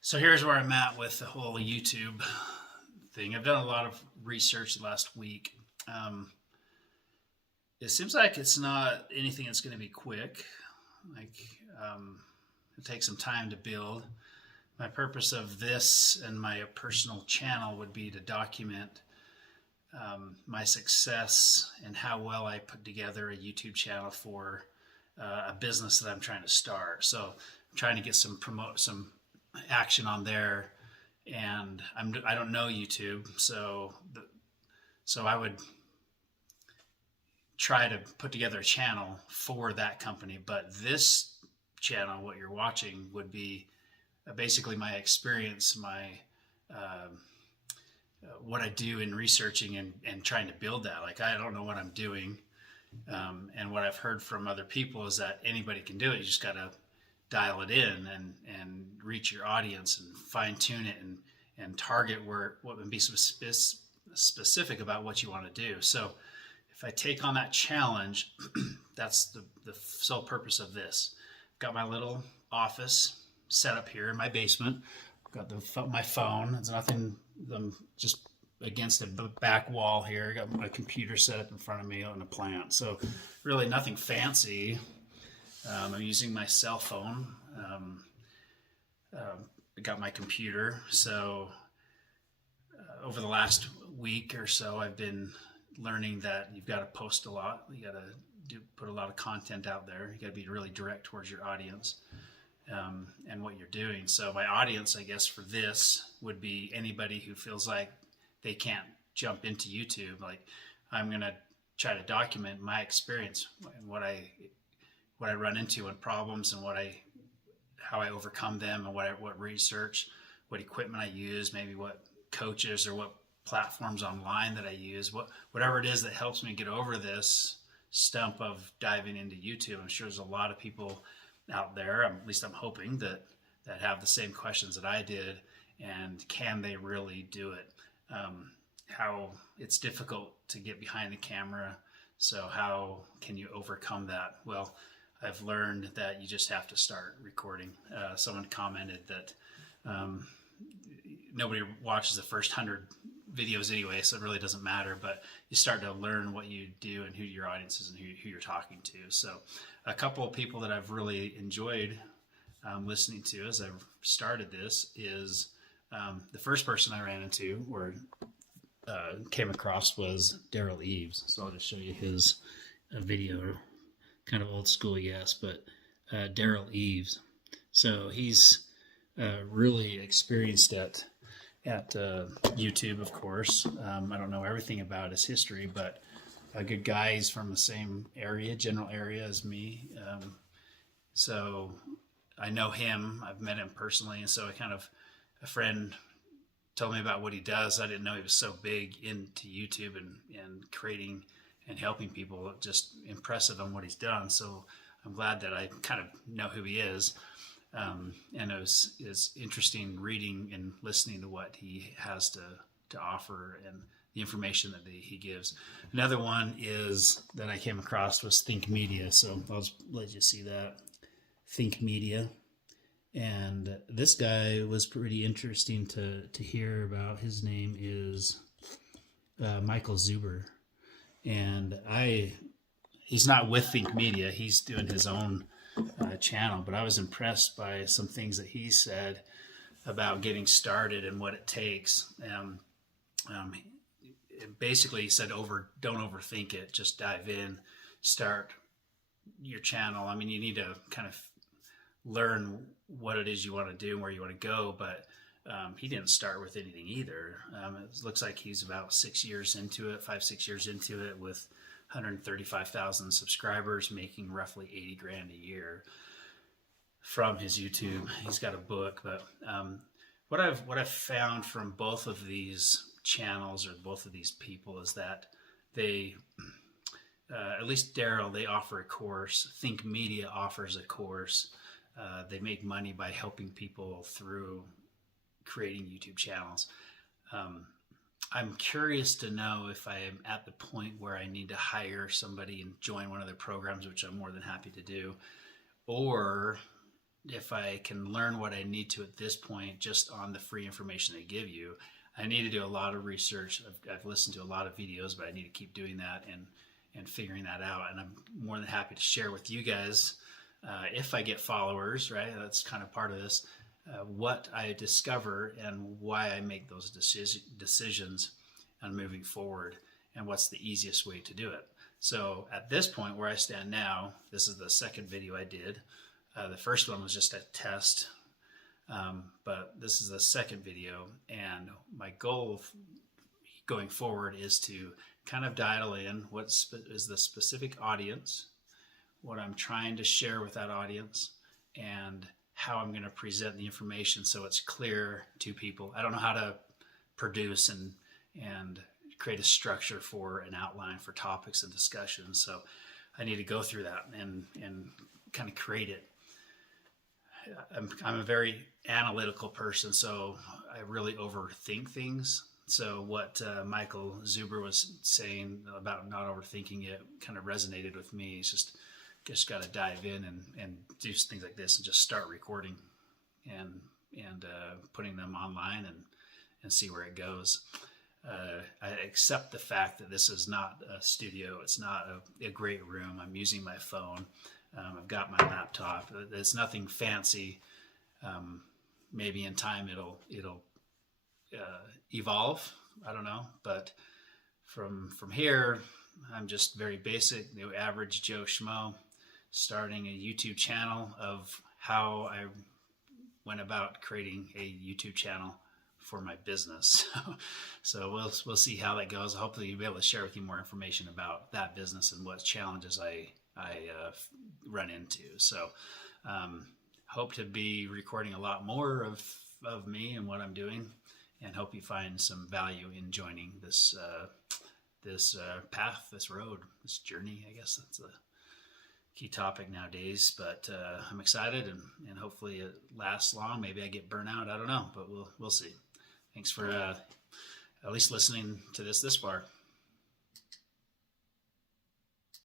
So here's where I'm at with the whole YouTube thing. I've done a lot of research the last week. Um, it seems like it's not anything that's going to be quick. Like um, it takes some time to build. My purpose of this and my personal channel would be to document my success and how well I put together a YouTube channel for a business that I'm trying to start. So I'm trying to get some action on there, and I don't know YouTube, so I would try to put together a channel for that company. But this channel, what you're watching, would be basically my experience, my what I do in researching and trying to build that. Like I don't know what I'm doing, and what I've heard from other people is that anybody can do it. You just got to dial it in and reach your audience and fine tune it and target where what would be specific about what you want to do. So if I take on that challenge, that's the sole purpose of this. I've got my little office set up here in my basement. I've got my phone. It's nothing. I'm just against the back wall here. I got my computer set up in front of me on a plant. So really nothing fancy. I'm using my cell phone. I got my computer. So over the last week or so, I've been learning that you've got to post a lot. You got to put a lot of content out there. You got to be really direct towards your audience and what you're doing. So my audience, I guess, for this would be anybody who feels like they can't jump into YouTube. Like I'm gonna try to document my experience and what I run into and problems and how I overcome them and what research, what equipment I use, maybe what coaches or what platforms online that I use, whatever it is that helps me get over this stump of diving into YouTube. I'm sure there's a lot of people out there, at least I'm hoping, that have the same questions that I did, and can they really do it? How it's difficult to get behind the camera, so how can you overcome that? Well, I've learned that you just have to start recording. Someone commented that nobody watches the first 100 videos anyway, so it really doesn't matter, but you start to learn what you do and who your audience is and who you're talking to. So a couple of people that I've really enjoyed listening to as I've started this is the first person I ran into or came across was Daryl Eves. So I'll just show you his video, kind of old school, yes, but Daryl Eves. So he's really experienced at YouTube, of course. I don't know everything about his history, but a good guy. He's from the same area, general area as me. So I know him. I've met him personally, and so a friend told me about what he does. I didn't know he was so big into YouTube and creating and helping people. Just impressive on what he's done. So I'm glad that I kind of know who he is. And it's interesting reading and listening to what he has to offer and the information that he gives. Another one is that I came across was Think Media. So I'll just let you see that. Think Media. And this guy was pretty interesting to hear about. His name is Michael Zuber. And he's not with Think Media. He's doing his own channel, but I was impressed by some things that he said about getting started and what it takes. Basically, he said, don't overthink it. Just dive in, start your channel. I mean, you need to kind of learn what it is you want to do and where you want to go, but he didn't start with anything either. It looks like he's about 6 years into it, 5-6 years into it, with 135,000 subscribers, making roughly 80 grand a year from his YouTube. He's got a book, but what I've found from both of these channels or both of these people is that they, at least Daryl, they offer a course. Think Media offers a course. They make money by helping people through creating YouTube channels. I'm curious to know if I am at the point where I need to hire somebody and join one of their programs, which I'm more than happy to do, or if I can learn what I need to at this point just on the free information they give you. I need to do a lot of research. I've listened to a lot of videos, but I need to keep doing that and figuring that out. And I'm more than happy to share with you guys if I get followers, right? That's kind of part of this. What I discover and why I make those decisions on moving forward, and what's the easiest way to do it. So at this point where I stand now, this is the second video I did. The first one was just a test, but this is the second video, and my goal going forward is to kind of dial in what is the specific audience, what I'm trying to share with that audience, and how I'm going to present the information so it's clear to people. I don't know how to produce and create a structure for an outline for topics and discussions, so I need to go through that and kind of create it. I'm a very analytical person, so I really overthink things. So what Michael Zuber was saying about not overthinking it kind of resonated with me. It's just got to dive in and do things like this and just start recording and putting them online and see where it goes. I accept the fact that this is not a studio. It's not a great room. I'm using my phone. I've got my laptop. It's nothing fancy. Maybe in time it'll evolve. I don't know. But from here, I'm just very basic, the average Joe Schmo, starting a YouTube channel of how I went about creating a YouTube channel for my business. So we'll see how that goes. Hopefully you'll be able to share with you more information about that business and what challenges I run into. So hope to be recording a lot more of me and what I'm doing, and hope you find some value in joining this path, this road, this journey. I guess that's a key topic nowadays, but I'm excited and hopefully it lasts long. Maybe I get burnt out. I don't know, but we'll see. Thanks for at least listening to this far.